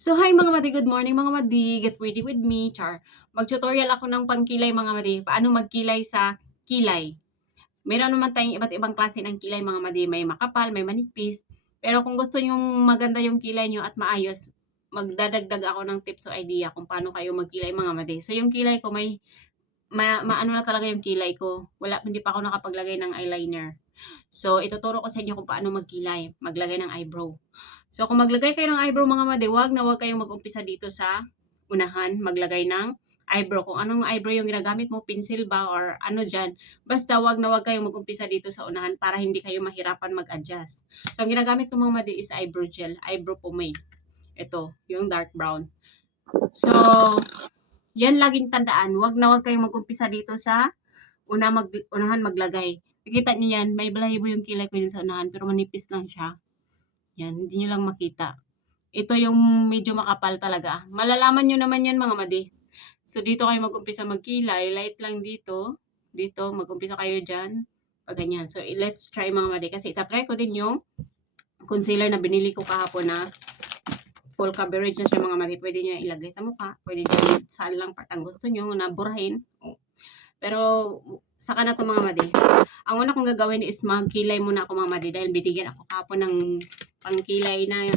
So, hi mga madi, good morning mga madi. Get ready with me, char. Mag-tutorial ako ng pangkilay mga madi. Paano magkilay sa kilay. Meron naman tayong iba't ibang klase ng kilay mga madi. May makapal, may manipis. Pero kung gusto nyo maganda yung kilay nyo at maayos, magdadagdag ako ng tips o idea kung paano kayo magkilay mga madi. So, yung kilay ko maano na talaga yung kilay ko. Hindi pa ako nakapaglagay ng eyeliner. So, ituturo ko sa inyo kung paano magkilay, maglagay ng eyebrow. So, kung maglagay kayo ng eyebrow mga madi, wag kayong mag-umpisa dito sa unahan, maglagay ng eyebrow. Kung anong eyebrow yung ginagamit mo, pencil ba or ano dyan, basta wag kayong mag-umpisa dito sa unahan para hindi kayo mahirapan mag-adjust. So, ang ginagamit ko mga madi is eyebrow gel, eyebrow pomade. Ito, yung dark brown. So, yan laging tandaan, wag kayong mag-umpisa dito sa unahan maglagay. Nakita nyo yan, may balahibo yung kilay ko dyan sa unahan, pero manipis lang siya. Yan, hindi nyo lang makita. Ito yung medyo makapal talaga. Malalaman nyo naman yan mga madi. So, dito kayo mag-umpisa magkilay. Light lang dito. Dito, mag-umpisa kayo dyan. Pag ganyan. So, let's try mga madi. Kasi itatry ko din yung concealer na binili ko kahapon na full coverage na siya mga madi. Pwede nyo ilagay sa mukha. Pwede nyo saan lang part ang gusto nyo na burahin. Pero, saka na ito mga madi. Ang una kong gagawin is magkilay muna ako mga madi. Dahil binigyan ako kahapon ng pangkilay na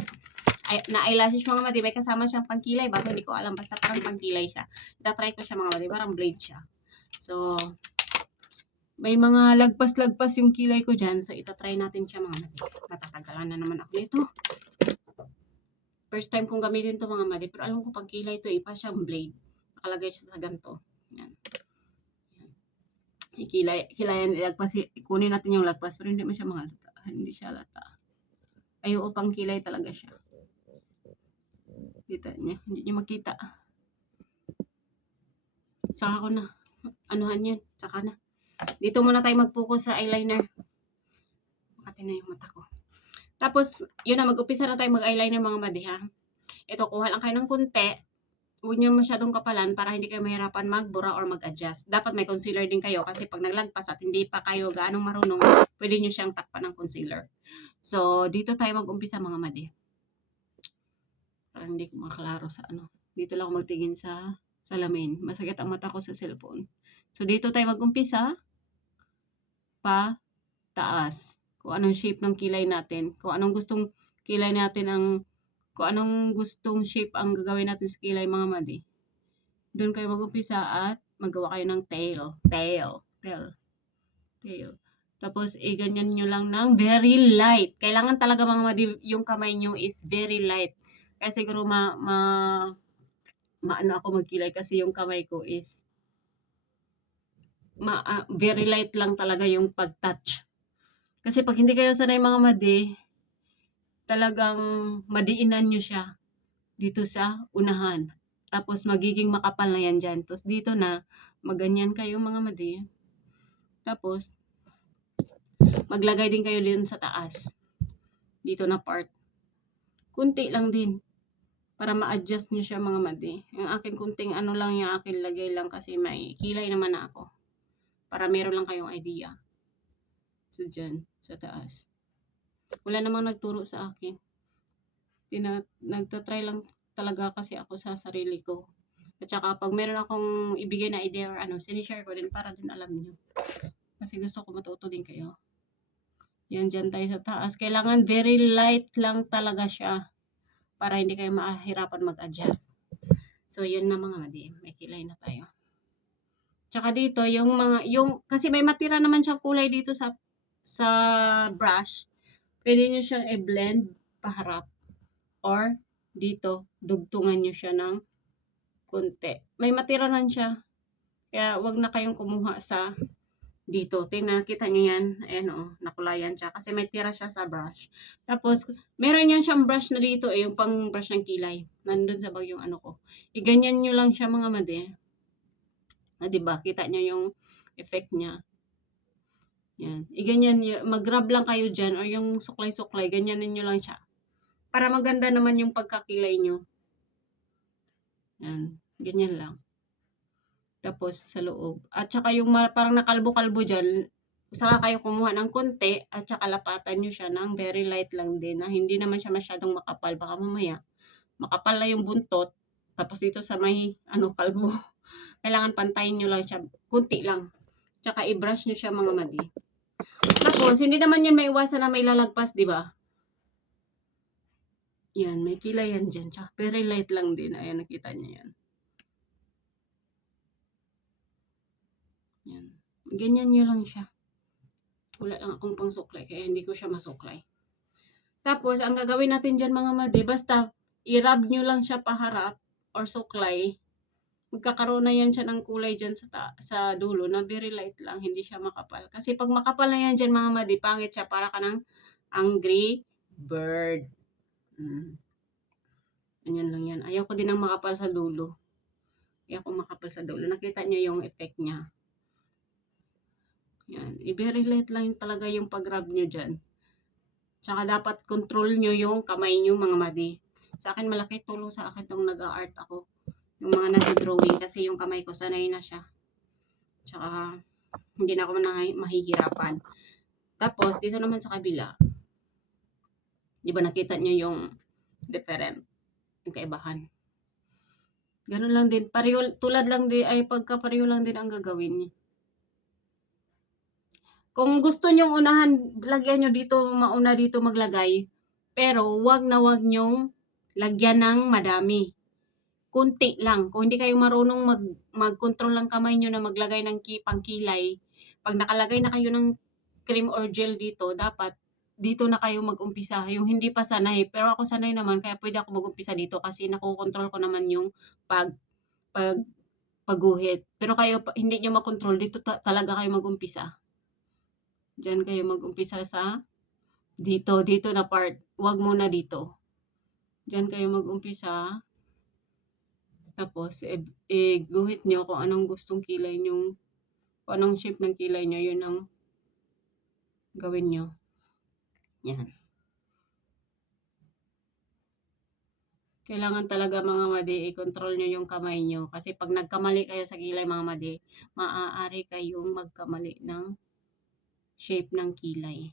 eyelashes mga madi. May kasama siyang pangkilay ba? Hindi ko alam. Basta parang pangkilay siya. Itatry ko siya mga madi. Parang blade siya. So, may mga lagpas-lagpas yung kilay ko dyan. So, itatry natin siya mga madi. Matatagalan na naman ako nito. First time kong gamitin to mga madi. Pero alam ko pag kilay to, ipa siyang blade. Nakalagay siya sa ganito. Yan. Kilayan ilagpas. Ikunin natin yung lagpas. Pero hindi mo siya mga lata. Hindi siya lata. Ay, oo, pang kilay talaga siya. Kita niya. Hindi niya makita. Saka ko na. Anuhan yun. Saka na. Dito muna tayo mag-focus sa eyeliner. Makati na yung mata ko. Tapos, yun na. Mag-upisa na tayo mag-eyeliner mga madi ha. Ito, kuha lang kayo ng kunti. Huwag nyo masyadong kapalan para hindi kayo mahirapan magbura or mag-adjust. Dapat may concealer din kayo kasi pag naglagpas at hindi pa kayo gaanong marunong, pwede nyo siyang takpan ng concealer. So, dito tayo mag-umpisa mga madi. Parang hindi ko makalaro sa ano. Dito lang ako magtingin sa salamin. Masakit ang mata ko sa cellphone. So, dito tayo mag-umpisa. Pa, taas. Kung anong shape ng kilay natin. Kung anong gustong kilay natin kung anong gustong shape ang gagawin natin sa kilay mga madi. Doon kayo mag-umpisa at magawa kayo ng tail. Tapos, ganyan nyo lang ng very light. Kailangan talaga mga madi, yung kamay nyo is very light. Kaya siguro maano ako magkilay kasi yung kamay ko is very light lang talaga yung pag-touch. Kasi pag hindi kayo sanay mga madi, talagang madiinan nyo siya dito sa unahan. Tapos magiging makapal na yan dyan. Tapos dito na, maganyan kayo mga madi. Tapos, maglagay din kayo din sa taas. Dito na part. Kunti lang din. Para ma-adjust nyo siya mga madi. Yung akin kunting ano lang yung akin lagay lang kasi may kilay naman na ako. Para meron lang kayong idea. So, dyan, sa taas. Wala namang nagturo sa akin. Nagtatry lang talaga kasi ako sa sarili ko. At saka pag meron akong ibigay na idea or ano, sinishare ko din para din alam nyo. Kasi gusto ko matuto din kayo. Yan, dyan tayo sa taas. Kailangan very light lang talaga siya para hindi kayo mahirapan mag-adjust. So, yun na mga madi. May kilay na tayo. Tsaka dito, kasi may matira naman siyang kulay dito sa brush. Pwede nyo siyang i-blend paharap. Or, dito, dugtungan nyo siya ng kunti. May matira nan siya. Kaya, wag na kayong kumuha sa dito. Tingnan, kita nyo yan. Ayan o, nakulayan siya. Kasi may tira siya sa brush. Tapos, meron yan siyang brush na dito yung pang brush ng kilay. Nandun sa bag yung ano ko. Iganyan nyo lang siya mga madi. Diba? Kita nyo yung effect niya. Yan. Iganyan nyo. Mag-rub lang kayo dyan or yung suklay-suklay. Ganyanin nyo lang siya. Para maganda naman yung pagkakilay nyo. Yan. Ganyan lang. Tapos sa loob. At saka yung parang nakalbo-kalbo dyan, saka kayo kumuha ng konti at saka lapatan nyo siya ng very light lang din na hindi naman siya masyadong makapal. Baka mamaya makapal na yung buntot, tapos dito sa may kalbo, kailangan pantayin nyo lang siya, kunti lang. Tsaka i-brush nyo siya mga madi. Tapos, hindi naman yan maiwasan na may lalagpas, di ba? Yan, may kilay yan dyan. Tsaka very light lang din. Ayan, nakita nyo yan. Yan. Ganyan nyo lang siya. Wala lang akong pang suklay, kaya hindi ko siya masuklay. Tapos, ang gagawin natin dyan mga madi, basta i-rub nyo lang siya paharap or suklay. Magkakaroon na yan siya ng kulay dyan sa dulo na very light lang, hindi siya makapal. Kasi pag makapal na yan dyan mga madi, pangit siya, para ka ng angry bird. Ganyan lang yan. Ayaw ko din ng makapal sa dulo. Ayaw ko makapal sa dulo. Nakita nyo yung effect niya. Yan. I-very light lang talaga yung pag-rub nyo dyan. Tsaka dapat control nyo yung kamay nyo mga madi. Sa akin malaki tulong sa akin itong nag-art ako. Yung mga nag-drawing kasi yung kamay ko sanay na siya. Tsaka hindi na ako mahihirapan. Tapos dito naman sa kabila. Di ba nakita nyo yung different, yung kaibahan. Ganun lang din. Pareho, tulad lang din, ay pagkapareho lang din ang gagawin niya. Kung gusto nyong unahan, lagyan nyo dito, mauna dito maglagay. Pero wag na wag nyong lagyan ng madami. Kunti lang. Kung hindi kayo marunong mag-control ng kamay nyo na maglagay ng pangkilay, pag nakalagay na kayo ng cream or gel dito, dapat dito na kayo mag-umpisa. Yung hindi pa sanay. Pero ako sanay naman, kaya pwede ako mag-umpisa dito kasi nakokontrol ko naman yung pagguhit. Pero kayo, hindi nyo makontrol, dito talaga kayo mag-umpisa. Diyan kayo mag-umpisa sa dito na part. Huwag muna dito. Diyan kayo mag-umpisa. Tapos, guhit nyo kung anong gustong kilay nyo. Kung anong shape ng kilay nyo, yun ang gawin nyo. Yan. Kailangan talaga mga madi, i-control nyo yung kamay nyo. Kasi pag nagkamali kayo sa kilay mga madi, maaari kayong magkamali ng shape ng kilay.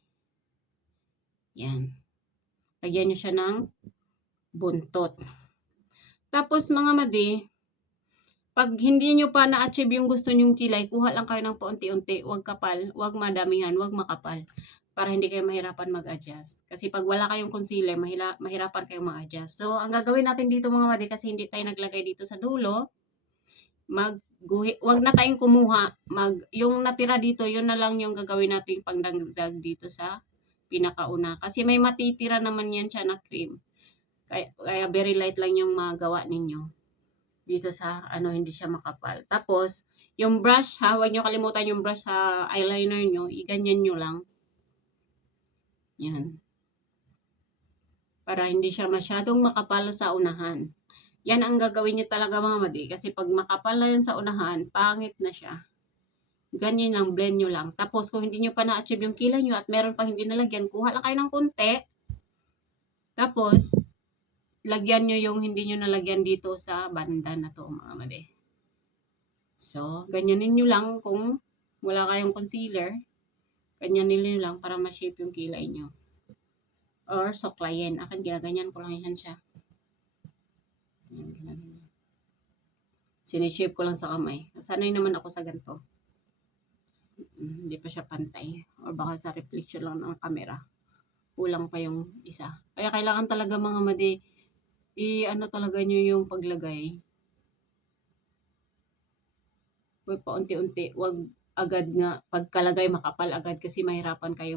Yan. Lagyan nyo siya ng buntot. Tapos mga madi, pag hindi nyo pa na-achieve yung gusto nyong kilay, kuha lang kayo ng paunti-unti. Huwag kapal, huwag madamihan, huwag makapal. Para hindi kayo mahirapan mag-adjust. Kasi pag wala kayong concealer, mahirapan kayong mag-adjust. So, ang gagawin natin dito mga madi, kasi hindi tayo naglagay dito sa dulo, wag na tayong kumuha. Yung natira dito, yun na lang yung gagawin natin pangdagdag dito sa pinakauna. Kasi may matitira naman yan siya na cream. Kaya very light lang yung magawa ninyo. Dito sa hindi siya makapal. Tapos, yung brush huwag nyo kalimutan yung brush sa eyeliner nyo. Iganyan nyo lang. Yan. Para hindi siya masyadong makapal sa unahan. Yan ang gagawin nyo talaga mga madi. Kasi pag makapal na yan sa unahan, pangit na siya. Ganyan lang, blend nyo lang. Tapos kung hindi nyo pa na-achieve yung kilay nyo at meron pang hindi nalagyan, kuha lang kayo ng konti. Tapos, lagyan nyo yung hindi nyo nalagyan dito sa banda na to mga madi. So, ganyanin nyo lang kung wala kayong concealer. Ganyanin nyo lang para ma-shape yung kilay nyo. Or suklayin. Akin ginaganyan ko lang yan siya. Sinishape ko lang sa kamay. Sanay naman ako sa ganito. Hindi pa siya pantay. Or baka sa reflection lang ng camera. Kulang pa yung isa. Kaya kailangan talaga mga madi, talaga nyo yung paglagay. Huwag paunti-unti. Huwag agad nga pagkalagay makapal agad kasi mahirapan kayo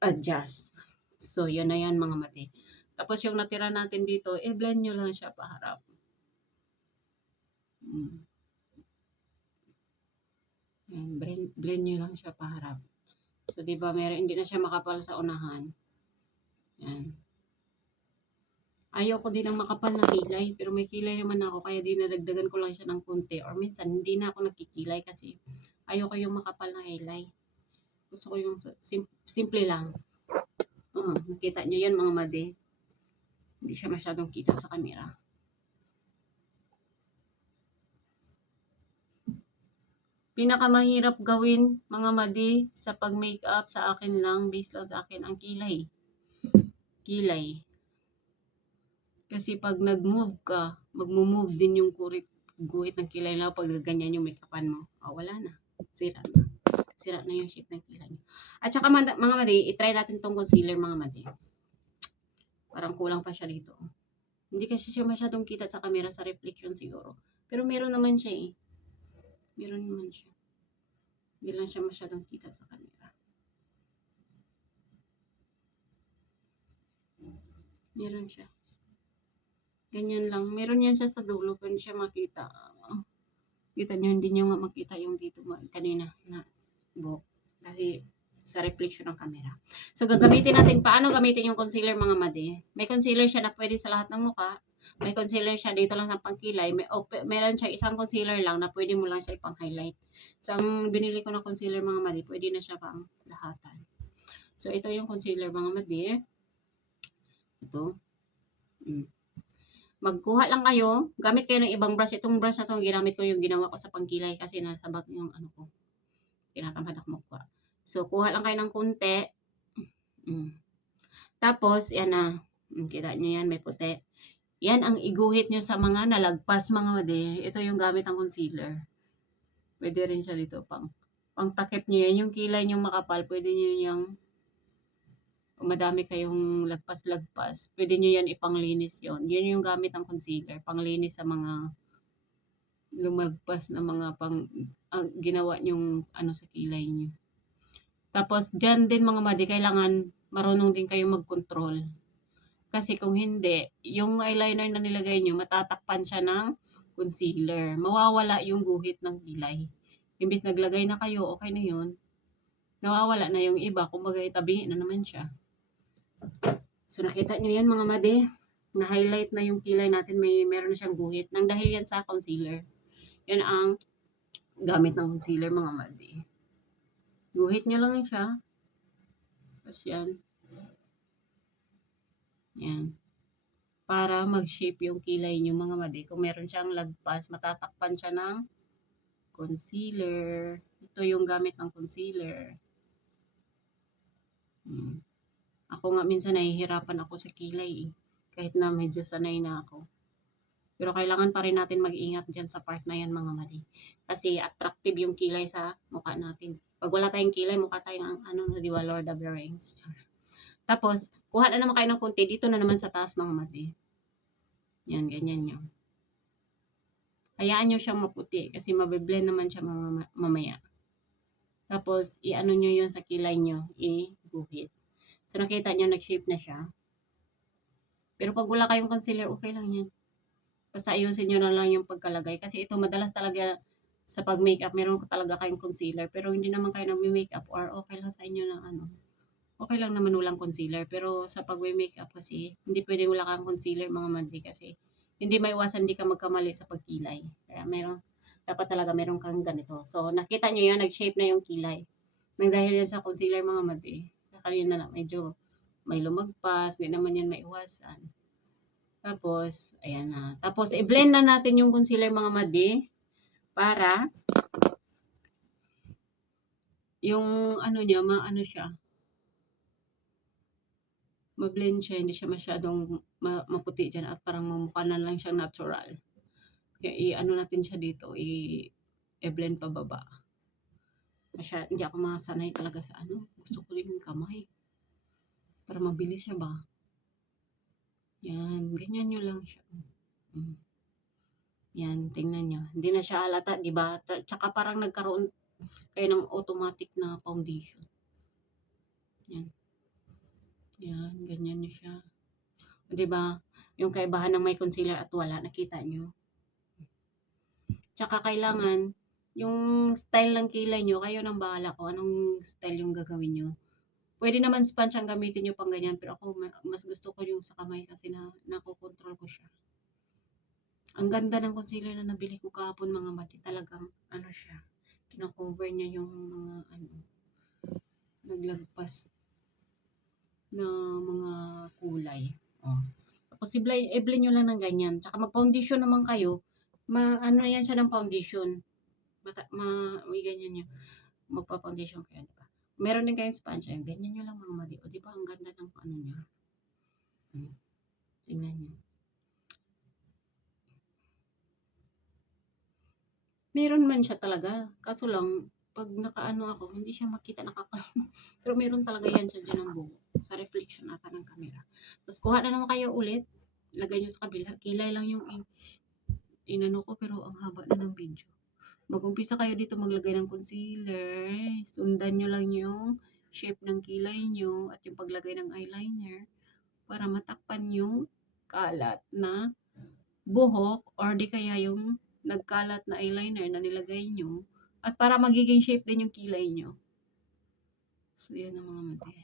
mag-adjust. So, yun na yan mga madi. Tapos yung natira natin dito, blend nyo lang siya paharap. Blend nyo lang siya paharap. So, diba, hindi na siya makapal sa unahan. Yan. Ayaw ko din ng makapal na kilay, pero may kilay naman ako, kaya dinadagdagan ko lang siya ng konti. Or minsan, hindi na ako nagkikilay kasi ayaw ko yung makapal na kilay. Gusto ko yung simple lang. Nakita nyo yan mga madi. Hindi siya masyadong kita sa camera. Pinakamahirap gawin mga madi sa pag-makeup sa akin lang, based lang sa akin, ang kilay. Kilay. Kasi 'pag nag-move ka, magmo-move din yung guhit ng kilay na 'pag ganyan yung make-upan mo. Wala na, sira na. Sira na yung shape ng kilay niyo. At saka mga madi, i-try natin 'tong concealer mga madi. Parang kulang pa siya dito. Hindi kasi siya masyadong kita sa camera, sa reflection siguro. Pero meron naman siya eh. Meron naman siya. Hindi lang siya masyadong kita sa camera. Meron siya. Ganyan lang. Meron yan siya sa dulo. Pero hindi siya makita. Kita nyo, hindi nyo nga makita yung dito kanina na buhok. Kasi sa reflection ng camera. So, gagamitin natin, paano gamitin yung concealer mga madi? May concealer siya na pwede sa lahat ng mukha. May concealer siya dito lang sa pangkilay. Meron siya isang concealer lang na pwede mo lang siya ipang-highlight. So, ang binili ko na concealer mga madi, pwede na siya pang lahatan. So, ito yung concealer mga madi. Ito. Magkuha lang kayo. Gamit kayo ng ibang brush. Itong brush na ito, ginamit ko yung ginawa ko sa pangkilay kasi nasabag yung ano ko. Tinatamad ako magkuha. So, kuha lang kayo ng konti. Tapos, yan na. Kita nyo yan, may puti. Yan ang iguhit nyo sa mga nalagpas mga madi. Ito yung gamit ng concealer. Pwede rin siya dito pang takip nyo yan. Yung kilay nyo makapal, pwede nyo yung madami kayong lagpas-lagpas. Pwede nyo yan ipanglinis yon. Yun yung gamit ng concealer. Panglinis sa mga lumagpas na mga ginawa nyong ano sa kilay nyo. Tapos, dyan din mga madi, kailangan marunong din kayo mag-control. Kasi kung hindi, yung eyeliner na nilagay nyo, matatakpan siya ng concealer. Mawawala yung guhit ng kilay. Imbis naglagay na kayo, okay na yun. Nawawala na yung iba, kumbaga itabi na naman siya. So nakita nyo yan mga madi, na-highlight na yung kilay natin, meron na siyang guhit. Nang dahil yan sa concealer. Yan ang gamit ng concealer mga madi. Guhit nyo lang siya. Tapos yan. Yan. Para mag-shape yung kilay nyo mga madi. Kung meron siyang lagpas, matatakpan siya ng concealer. Ito yung gamit ng concealer. Ako nga minsan nahihirapan ako sa kilay eh. Kahit na medyo sanay na ako. Pero kailangan pa rin natin mag-ingat dyan sa part na yan mga madi. Kasi attractive yung kilay sa mukha natin. Pag wala tayong kilay, mukha tayong di ba, Lord of the Rings. Tapos, kuha na naman kayo ng konti. Dito na naman sa taas mga madi. Yan, ganyan nyo. Hayaan nyo siyang maputi kasi mabiblend naman siya mamaya. Tapos, i-ano nyo yun sa kilay nyo. I-guhit. So, nakita nyo, nag-shape na siya. Pero pag wala kayong concealer, okay lang yan. Basta ayusin nyo na lang yung pagkalagay. Kasi ito, madalas talaga sa pag-makeup, meron talaga kayong concealer. Pero hindi naman kayo nag-makeup or okay lang sa inyo na okay lang naman walang concealer. Pero sa pag-makeup kasi, hindi pwedeng wala kang concealer mga mandi kasi hindi maiwasan, hindi ka magkamali sa pagkilay. Kaya dapat talaga meron kang ganito. So, nakita nyo yan, nag-shape na yung kilay. Nang dahil yan sa concealer mga mandi. Kanina na medyo may lumagpas, hindi naman yan maiwasan. Tapos, ayan na. Tapos, i-blend na natin yung concealer mga madi para yung niya, siya. Ma-blend siya, hindi siya masyadong maputi dyan at parang mamukha na lang siyang natural. Kaya natin siya dito, i-blend pababa. Hindi ako masanay talaga sa Gusto ko rin yung kamay. Para mabilis siya ba? Yan, ganyan nyo lang siya. Yan, tingnan nyo. Hindi na siya halata, di ba? Tsaka parang nagkaroon kayo ng automatic na foundation. Yan. Yan, ganyan nyo siya. Di ba? Yung kaibahan ng may concealer at wala, nakita nyo. Tsaka kailangan, yung style ng kilay nyo, kayo nang bahala kung anong style yung gagawin nyo. Pwede naman sponge ang gamitin nyo pang ganyan, pero ako mas gusto ko yung sa kamay kasi nakokontrol ko siya. Ang ganda ng concealer na nabili ko kahapon mga mati. Talagang siya. Kinakover niya yung mga naglagpas na mga kulay. Tapos i-blend nyo lang ng ganyan. Tsaka mag-foundation naman kayo. Yan siya ng foundation. May ganyan nyo. Magpa-foundation kayo, diba? Meron din kayong sponge. Ayan, ganyan nyo lang mga mati. O, diba? Ang ganda ng niya. Tingnan nyo. Meron man siya talaga. Kaso lang, pag nakaano ako, hindi siya makita nakakalma. Pero meron talaga yan siya dyan ang buhok. Sa reflection ata ng camera. Tapos kuha na naman kayo ulit. Lagay nyo sa kabila. Kilay lang yung inano ko, pero ang haba na ng video. Mag-umpisa kayo dito maglagay ng concealer. Sundan nyo lang yung shape ng kilay nyo at yung paglagay ng eyeliner para matakpan yung kalat na buhok or di kaya yung nagkalat na eyeliner na nilagay nyo at para magiging shape din yung kilay nyo. So, yan ang mga mati.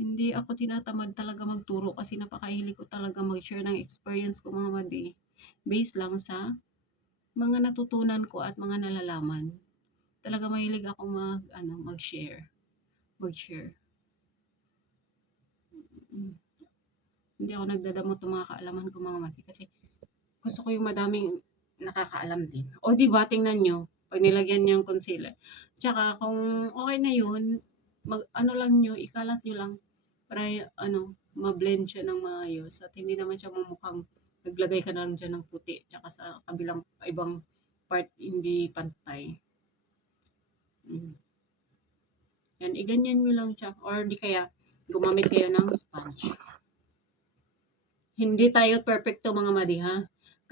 Hindi ako tinatamad talaga magturo kasi napakahilig ko talaga mag-share ng experience ko mga madi. Based lang sa mga natutunan ko at mga nalalaman. Talaga mahilig ako mag-share. Mag-share. Hindi ako nagdadamot ng mga kaalaman ko mga mati kasi gusto ko yung madaming nakakaalam din. O di ba, tingnan nyo, pag nilagyan nyo yung concealer. Tsaka kung okay na yun, lang nyo, ikalat nyo lang para ma-blend siya ng maayos at hindi naman siya mumukhang naglagay ka na lang dyan ng puti tsaka sa kabilang ibang part hindi pantay. Yan, iganyan nyo lang siya or di kaya gumamit kayo ng sponge. Hindi tayo perfecto mga madi ha.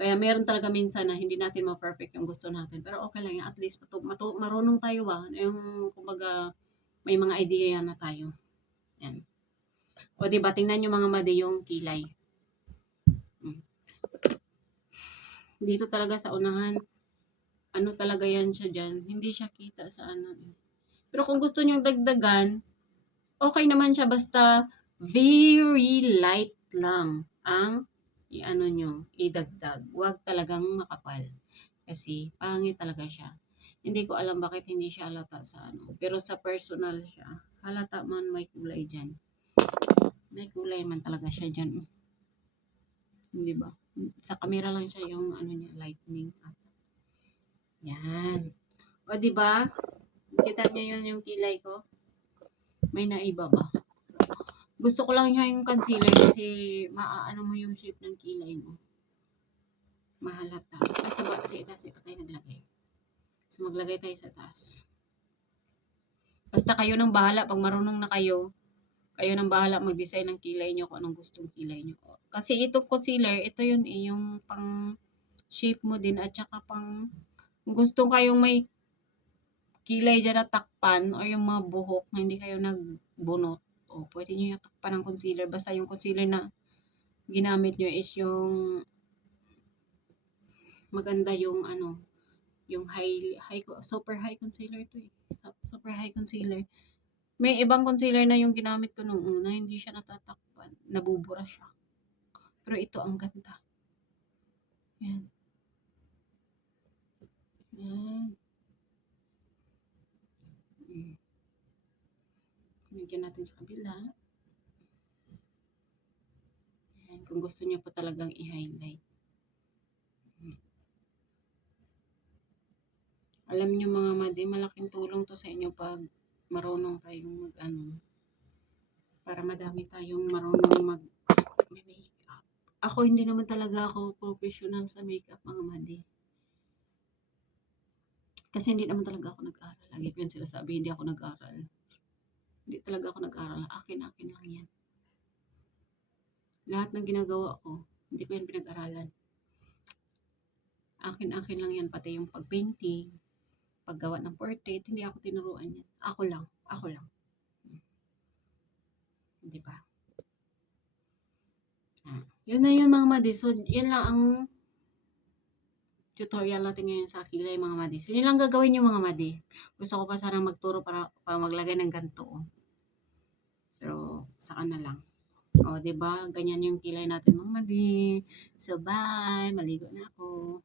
Kaya meron talaga minsan na hindi natin ma-perfect yung gusto natin. Pero okay lang yan. At least marunong tayo ba? Yung kumbaga may mga idea na tayo. Yan. O diba, tingnan nyo mga madi yung kilay. Dito talaga sa unahan, ano talaga yan siya dyan. Hindi siya kita sa ano. Pero kung gusto nyo dagdagan, okay naman siya basta very light lang ang idagdag. Huwag talagang makapal. Kasi pangit talaga siya. Hindi ko alam bakit hindi siya halata sa ano. Pero sa personal siya, halata man may kulay dyan. May kulay man talaga siya dyan. Hindi ba? Sa camera lang siya yung niya, lightning. Yan. O di ba? Kita niyo yun yung kilay ko? May naiba ba? Gusto ko lang niya yung concealer kasi maaano mo yung shape ng kilay mo. Mahalata. Kasi ba kasi itaas pa tayo naglagay. So maglagay tayo sa taas. Basta kayo nang bahala pag marunong na kayo nang bahala mag-design ng kilay nyo kung anong gustong kilay nyo. Kasi itong concealer, ito yun yung pang shape mo din at saka pang gusto kayong may kilay dyan na takpan o yung mga buhok na hindi kayo nagbunot. O pwede nyo yung takpan ng concealer. Basta yung concealer na ginamit nyo is yung maganda yung yung super high concealer to eh. Super high concealer. May ibang concealer na yung ginamit ko nung una, hindi siya natatakpan. Nabubura siya. Pero ito ang ganda. Yan. Yan. Lagyan natin sa kabila. Yan. Kung gusto niyo po talagang i-highlight. Alam niyo mga madi, malaking tulong to sa inyo pag marunong kayong para madami tayong marunong mag-makeup. Ako hindi naman talaga ako professional sa makeup mga madi. Kasi hindi naman talaga ako nag-aral. Lagi ko yan sila sabi, hindi ako nag-aral. Hindi talaga ako nag-aral. Akin lang yan. Lahat ng ginagawa ko, hindi ko yan pinag-aralan. Akin lang yan. Pati yung pag-painting, paggawa ng portrait, hindi ako tinuruan yan. Ako lang. Di ba? Yun na yun mga madi. So, yun lang ang tutorial natin ngayon sa kilay mga madi. So, yun lang gagawin nyo mga madi. Gusto ko pa sana magturo para maglagay ng ganito. Pero, saka na lang. O, diba? Ganyan yung kilay natin mga madi. So, bye. Maligo na ako.